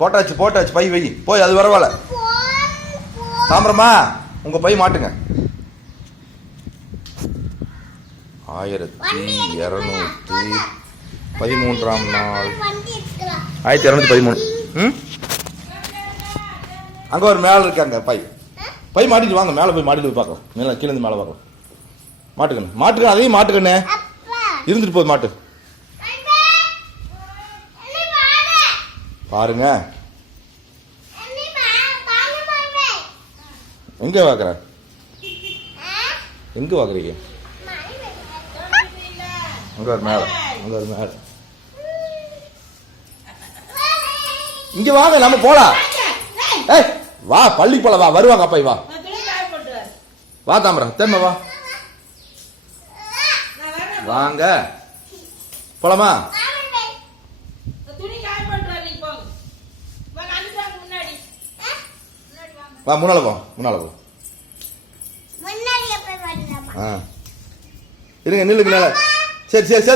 போட்டாச்சு போட்டாச்சு. பை வை போய், அது வரவால. தாம்பரமா உங்க பை மாட்டுங்க. 1213ஆம் நாள் 1213. அங்க ஒரு மேல இருக்காங்க பை. பை மாட்டிட்டு வாங்க, மேல போய் மாட்டிட்டு போய் பார்க்கலாம். மேல கீழே இருந்து மேல பார்க்கலாம். மாட்டுக்கண்ணு மாட்டுக்கண்ணு, அதையும் மாட்டுக்கண்ணு. இருந்துட்டு போகுது மாட்டு. பாருங்க எங்க பாக்குற, எங்க பாக்குறீங்க? அங்க ஒரு மேல, அங்க ஒரு மேல. இங்க வாங்க, நம்ம போலாம். ஏய் வா, பள்ளி போல வா, வருவாங்க அப்பா. வா வா தாம்பரம், தேர்மா வா, வாங்க போலாமா? வா முன்னால போ, முன்னால போ. இருங்க நில்லுங்க. சரி சரி சரி.